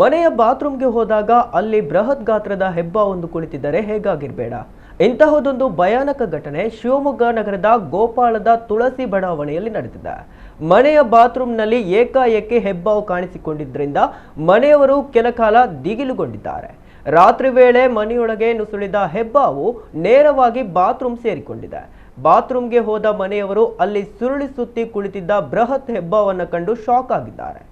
ಮನೆಯ ಬಾತ್ರೂಮ್ಗೆ ಹೋದಾಗ ಅಲ್ಲಿ ಬೃಹತ್ ಗಾತ್ರದ ಹೆಬ್ಬಾವೊಂದು ಕುಳಿತಿದ್ದರೆ ಹೇಗಾಗಿರಬೇಡ. ಇಂತಹದೊಂದು ಭಯಾನಕ ಘಟನೆ ಶಿವಮೊಗ್ಗ ನಗರದ ಗೋಪಾಳದ ತುಳಸಿ ಬಡಾವಣೆಯಲ್ಲಿ ನಡೆದಿದೆ. ಮನೆಯ ಬಾತ್ರೂಮ್ನಲ್ಲಿ ಏಕಾಏಕಿ ಹೆಬ್ಬಾವು ಕಾಣಿಸಿಕೊಂಡಿದ್ದರಿಂದ ಮನೆಯವರು ಕೆಲಕಾಲ ದಿಗಿಲುಗೊಂಡಿದ್ದಾರೆ. ರಾತ್ರಿ ವೇಳೆ ಮನೆಯೊಳಗೆ ನುಸುಳಿದ ಹೆಬ್ಬಾವು ನೇರವಾಗಿ ಬಾತ್ರೂಮ್ ಸೇರಿಕೊಂಡಿದೆ. ಬಾತ್ರೂಮ್ಗೆ ಹೋದ ಮನೆಯವರು ಅಲ್ಲಿ ಸುರುಳಿ ಸುತ್ತಿ ಕುಳಿತಿದ್ದ ಬೃಹತ್ ಹೆಬ್ಬಾವನ್ನು ಕಂಡು ಶಾಕ್ ಆಗಿದ್ದಾರೆ.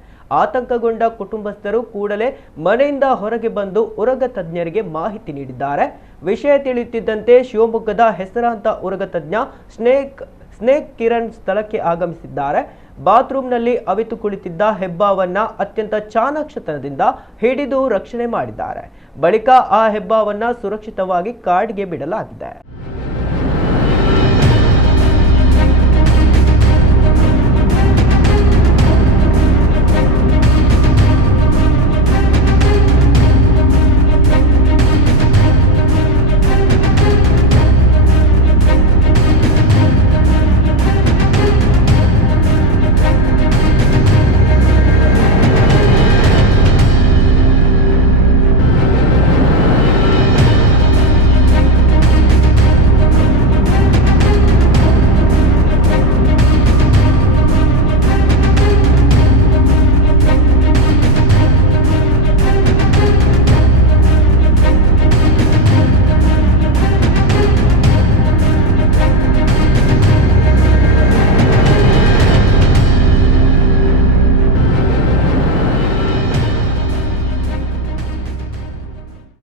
ಆತಂಕಗೊಂಡ ಕುಟುಂಬಸ್ಥರು ಕೂಡಲೇ ಮನೆಯಿಂದ ಹೊರಗೆ ಬಂದು ಉರಗ ತಜ್ಞರಿಗೆ ಮಾಹಿತಿ ನೀಡಿದ್ದಾರೆ. ವಿಷಯ ತಿಳಿಯುತ್ತಿದ್ದಂತೆ ಶಿವಮೊಗ್ಗದ ಹೆಸರಾಂತ ಉರಗ ತಜ್ಞ ಸ್ನೇಕ್ ಕಿರಣ್ ಸ್ಥಳಕ್ಕೆ ಆಗಮಿಸಿದ್ದಾರೆ. ಬಾತ್ರೂಮ್ನಲ್ಲಿ ಅವಿತು ಕುಳಿತಿದ್ದ ಹೆಬ್ಬಾವನ್ನ ಅತ್ಯಂತ ಚಾಣಾಕ್ಷತನದಿಂದ ಹಿಡಿದು ರಕ್ಷಣೆ ಮಾಡಿದ್ದಾರೆ. ಬಳಿಕ ಆ ಹೆಬ್ಬಾವನ್ನ ಸುರಕ್ಷಿತವಾಗಿ ಕಾಡಿಗೆ ಬಿಡಲಾಗಿದೆ.